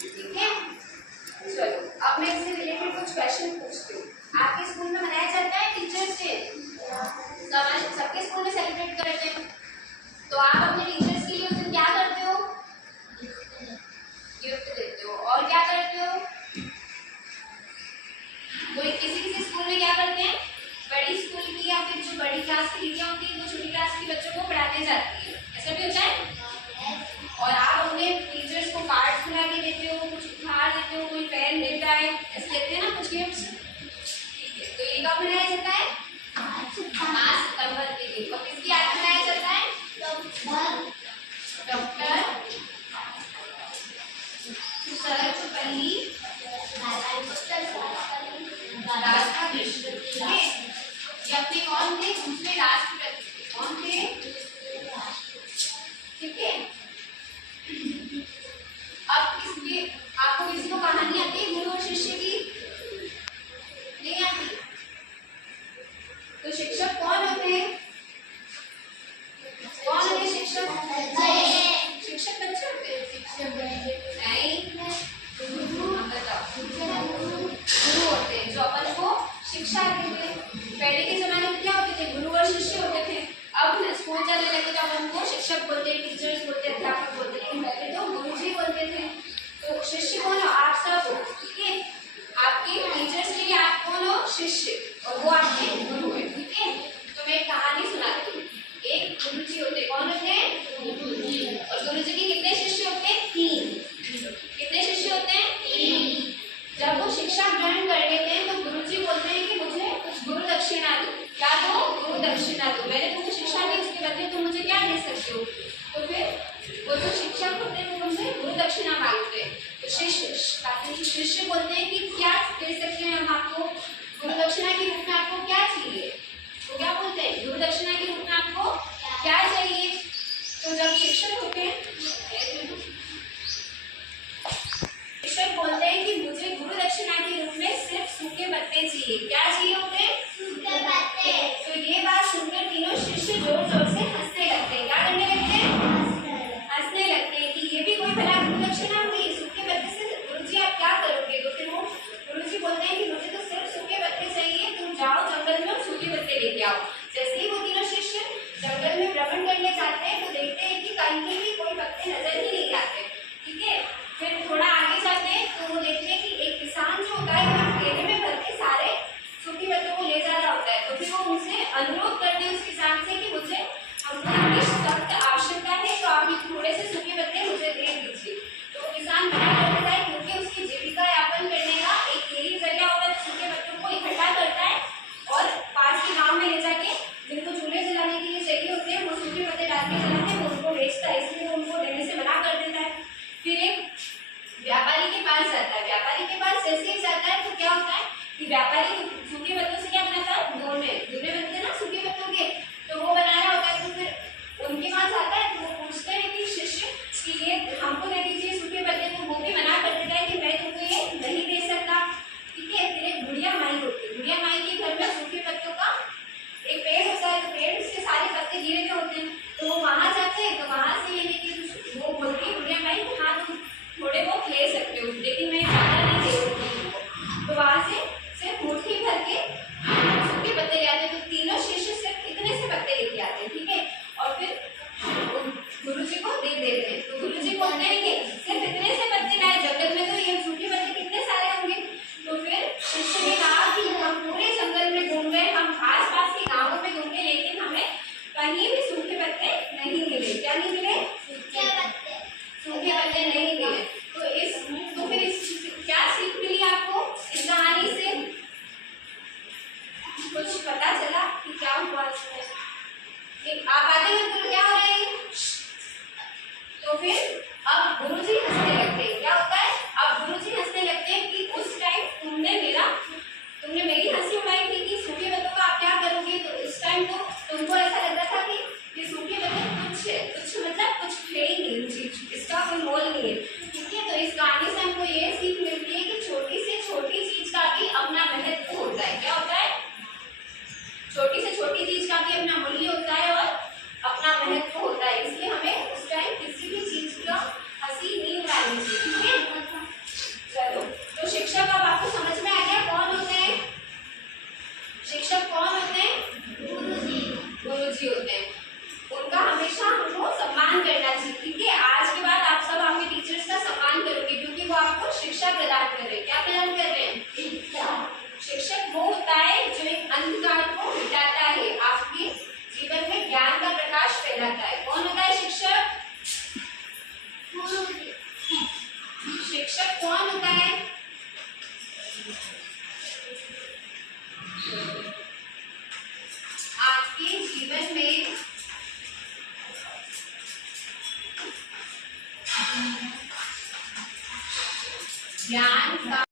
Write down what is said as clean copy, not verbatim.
ठीक है, चलो अब मैं इससे रिलेटेड कुछ क्वेश्चन पूछती हूँ। आपके स्कूल में मनाया जाता है टीचर्स डे? सबके स्कूल में सेलिब्रेट करते हैं। तो आप अपने टीचर्स के लिए उस दिन क्या करते हो? गिफ्ट देते हो। और क्या करते हो? कोई किसी स्कूल में क्या करते हैं, बड़ी स्कूल की या फिर जो बड़ी क्लास की लड़कियां होती है वो छोटी क्लास के बच्चों को पढ़ाने जाती है, ऐसा भी होता है। और आप अपने टीचर्स को कार्ड्स बना के देते हो, कुछ उपहार देते हो, कोई पेन देता है, ऐसे देते हैं ना कुछ गिफ्ट्स। ठीक है, तो ये कब मनाया जाता है? 5 सितंबर के दिन। और किसकी याद मनाया जाता है? डॉक्टर सर्वपल्ली राधाकृष्णन। ये अपने कौन थे? दूसरे राष्ट्रपति थे। कौन थे? ठीक है। अब इसके आपको किसी को कहानी आती है गुरु और शिष्य की? नहीं आती। तो शिक्षक कौन होते हैं? कौन होते हैं शिक्षक? शिक्षक बच्चे होते हैं? नहीं, गुरु होते हैं जो अपन को शिक्षा देते हैं। पहले के जमाने में क्या होते थे? गुरु और शिष्य होते थे। अब स्कूल चलने लगे तो उनको शिक्षक बोलते हैं, टीचर्स बोलते हैं, अध्यापक बोलते हैं, लेकिन पहले तो गुरु जी बोलते थे। तो शिष्य कौन हो? आप सब हो। ठीक है, आपके टीचर्स के लिए आप कौन हो? शिष्य, और वो आपके गुरु है। ठीक है, तो मैं एक कहानी सुनाती हूँ। एक गुरु जी होते, कौन होते हैं? और गुरु जी के कितने शिष्य होते हैं? 3। कितने शिष्य होते हैं? 3। जब वो शिक्षा ग्रहण कर लेते हैं तो गुरु जी बोलते हैं कि मुझे कुछ गुरु दक्षिणा दो। क्या दो? गुरु दक्षिणा दो। मैंने तुमको शिक्षा दी, उसके बदले तुम मुझे क्या दे सकते हो? तो फिर वो जो शिक्षक होते हैं वो मुझे गुरु दक्षिणा मांगते हैं। तो शिष्य बोलते हैं कि क्या दे सकते हैं हम आपको? गुरु दक्षिणा के रूप में आपको क्या चाहिए? तो क्या बोलते हैं? गुरु दक्षिणा के रूप में आपको क्या चाहिए? तो जब शिक्षक होते हैं, शिक्षक बोलते हैं कि मुझे गुरु दक्षिणा के रूप में सिर्फ सूखे पत्ते चाहिए। क्या चाहिए होते? सूखे पत्ते। तो ये बात सुनकर तीनों शिष्य जोर जोर से हंसने लगते हैं। क्या करने लगते हैं? हंसने लगते हैं कि ये भी कोई भला गुरु दक्षिणा हुई? सूखे पत्ते से गुरु जी आप क्या करोगे? तो फिर वो गुरु जी बोलते हैं कि मुझे तो सिर्फ सूखे पत्ते चाहिए, तुम जाओ जंगल में और सूखे पत्ते लेके आओ। जैसे ही वो तीनों शिष्य जंगल में भ्रमण करने जाते हैं तो देखते हैं कि कहीं भी कोई पत्ते नजर ही नहीं आते। ठीक है, फिर थोड़ा आगे जाते हैं तो वो देखते हैं कि एक किसान जो होता है वो थैले में भर के सारे सूखे पत्तों को ले जा रहा होता है। तो फिर वो उनसे अनुरोध करते हैं उस किसान से कि मुझे हमको सख्त आवश्यकता है, तो आप थोड़े से सूखे पत्ते मुझे दे दीजिए। तो किसान मना कर देता है क्योंकि उसकी जीविका यापन करने का एक यही जरिया होता है। सूखे पत्तों को इकट्ठा करता है और पास के गाँव में ले जाके जिनको चूल्हे जलाने के लिए चाहिए होते हैं वो सूखे पत्ते डाल के जलाते हैं, वो उनको बेचता है, इसलिए वो उनको देने से मना कर देता है। फिर एक व्यापारी के पास जाता है। व्यापारी के पास जैसे ही जाता है तो क्या होता है कि व्यापारी सूखे पत्तों से क्या बनाता है? दोने बनते हैं ना सूखे पत्तों के, तो वो बना रहा होता है। तो फिर उनके पास आता है तो वो पूछते हैं कि शिष्य कि ये हमको दे दीजिए सूखे पत्ते। तो वो भी मना कर देता है कि मैं तुमको ये नहीं दे सकता। ठीक है, फिर एक बुढ़िया माई होती है। बुढ़िया माई के घर में सूखे पत्तों का एक पेड़ होता है, तो पेड़ से सारे पत्ते गिरे हुए होते हैं। तो वो वहां जाते हैं, तो वहां से लेने की वो बोलती है बुढ़िया माई कि हाँ तुम थोड़े बहुत ले सकते हो, लेकिन मैं ज़्यादा नहीं दे सकती। तो वहां से सिर्फ मुट्ठी भर के सूखे पत्ते ले आते। तो तीनों ठीक है, चलो। तो शिक्षक अब आपको समझ में आ गया कौन होते हैं? शिक्षक कौन होते हैं? गुरुजी होते हैं। उनका हमेशा हमको सम्मान करना चाहिए, ठीक है। आज के बाद आप सब आपके टीचर्स का सम्मान करोगे क्योंकि वो आपको शिक्षा प्रदान कर रहे हैं। क्या प्रदान कर रहे हैं? शिक्षक वो होता है जो एक अंधकार को मिटाता है, आपके जीवन में ज्ञान का प्रकाश फैलाता है। कौन होता है शिक्षक? शिक्षक कौन होता है? आपके जीवन में ज्ञान का